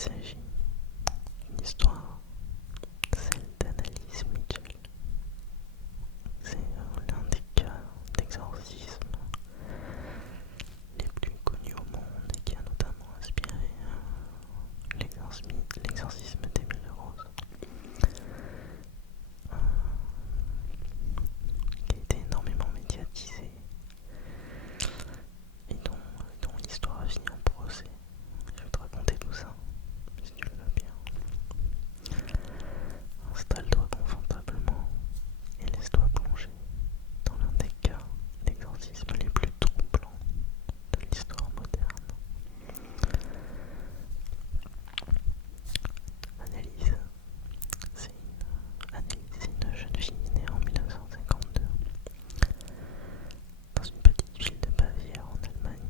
s'agit d'une histoire, celle d'Annalise Mitchell. C'est l'un des cas d'exorcisme les plus connus au monde et qui a notamment inspiré l'exorcisme d'Emily Rose, qui a été énormément médiatisé et dont l'histoire a fini en procès. Je vais te raconter tout ça, si tu le veux bien. Installe-toi confortablement et laisse-toi plonger dans l'un des cas d'exorcisme les plus troublants de l'histoire moderne. Annalise, c'est une jeune fille née en 1952 dans une petite ville de Bavière en Allemagne.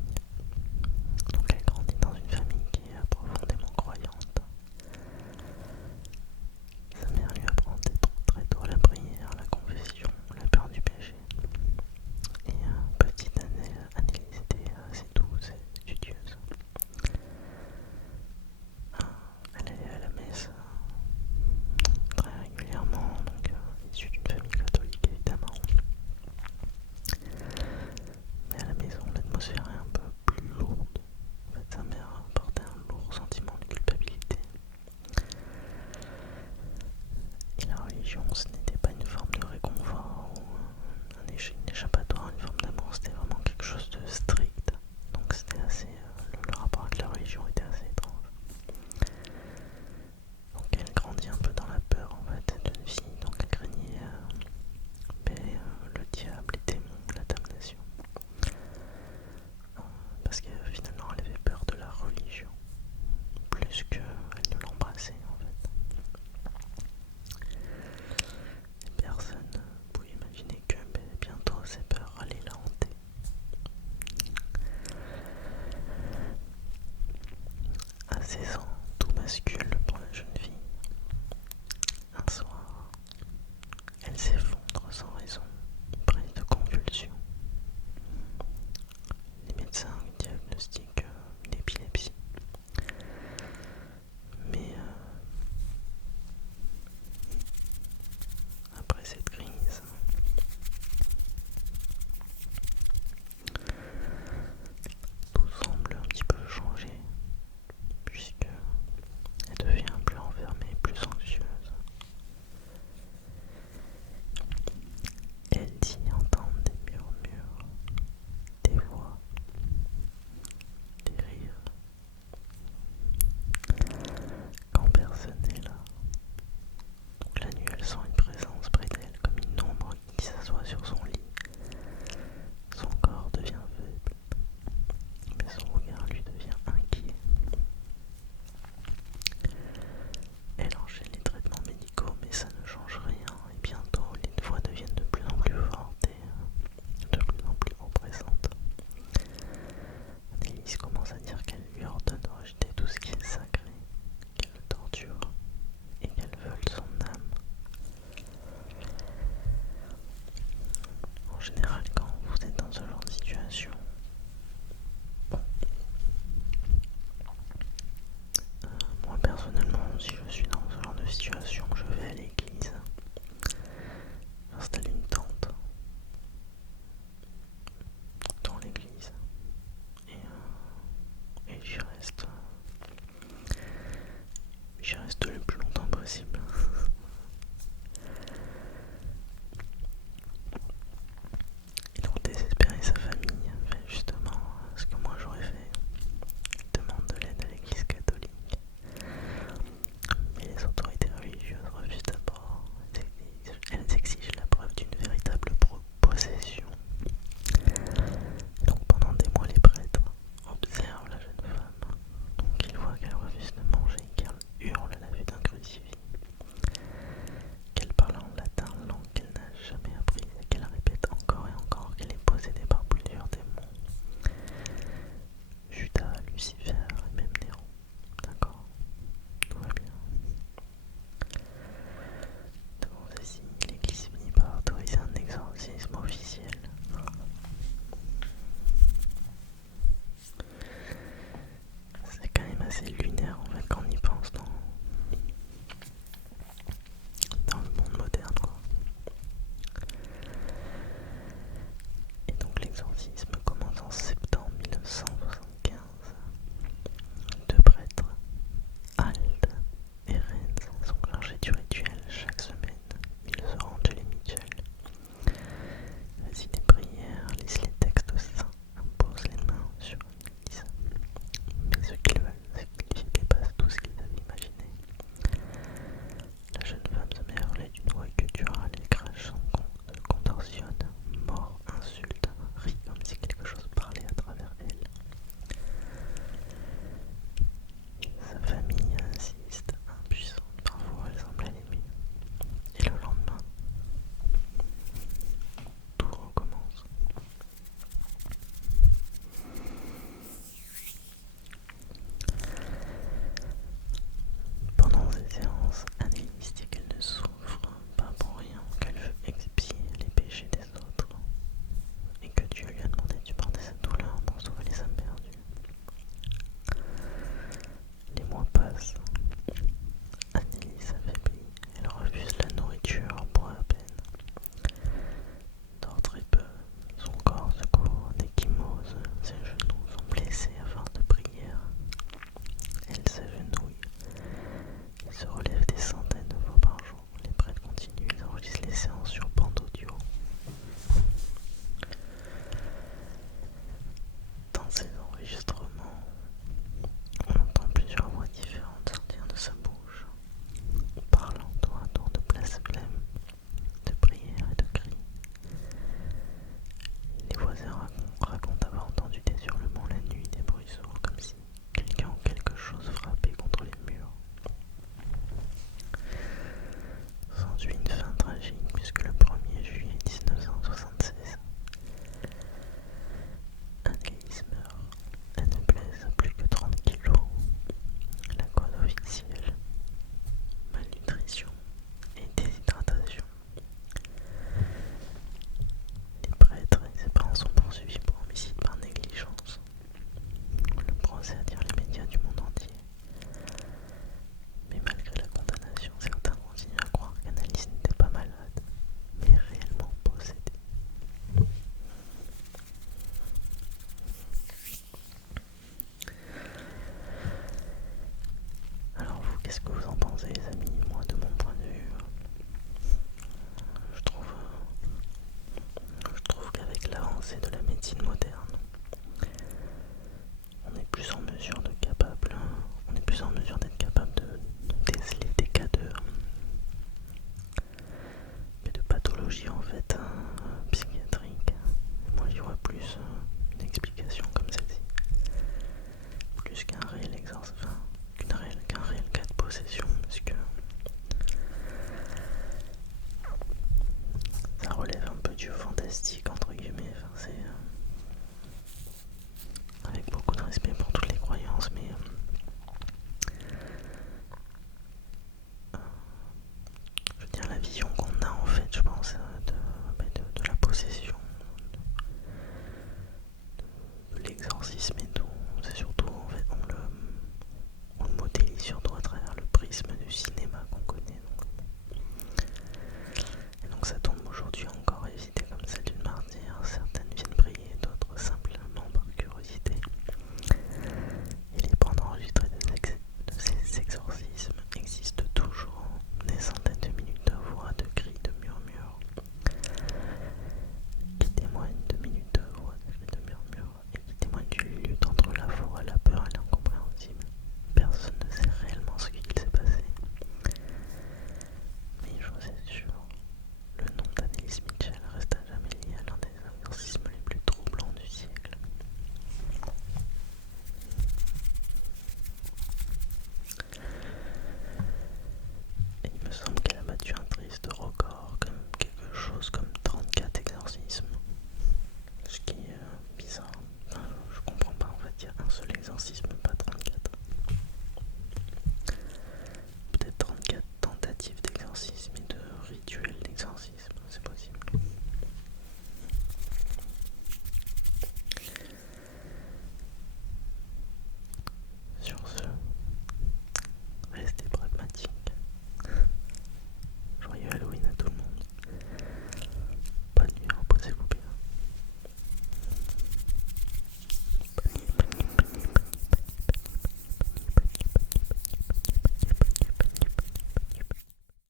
Donc elle grandit dans une famille qui est profondément croyante. Sa mère lui apprend très tôt la prière, la confession, la peur du péché. Et petite Annelise était assez douce et studieuse. Elle allait à la messe très régulièrement, donc issue d'une famille catholique évidemment. Mais à la maison, l'atmosphère est un peu plus lourde. En fait, sa mère portait un lourd sentiment de culpabilité. Et la religion, ce n'était pas une forme de réconfort ou un échappatoire, une forme d'amour, c'était vraiment quelque chose de strict. Donc c'était assez... le rapport avec la religion était assez étrange. Donc elle grandit un peu dans la peur en fait, cette jeune fille, donc elle craignait le diable, les démons, la damnation. Parce que finalement elle avait peur de la religion, plus qu'elle ne l'embrassait en fait. Personne ne pouvait imaginer que bientôt ces peurs allaient la hanter. À 16 ans, tout bascule pour la jeune fille. Un soir, elle s'effondre sans raison, prise de convulsions. Les médecins lui diagnostiquent une épilepsie. Mais après cette crise, tout semble un petit peu changer, puisque elle devient plus enfermée, plus anxieuse. Qu'est-ce que vous en pensez, les amis? Moi, de mon point de vue, je trouve qu'avec l'avancée de la médecine moderne, on est plus en mesure d'être capable de déceler des cas de pathologie en fait psychiatrique. Moi, j'y vois plus une explication comme celle-ci, plus qu'un réel exorcisme, qu'un réel cas de possession.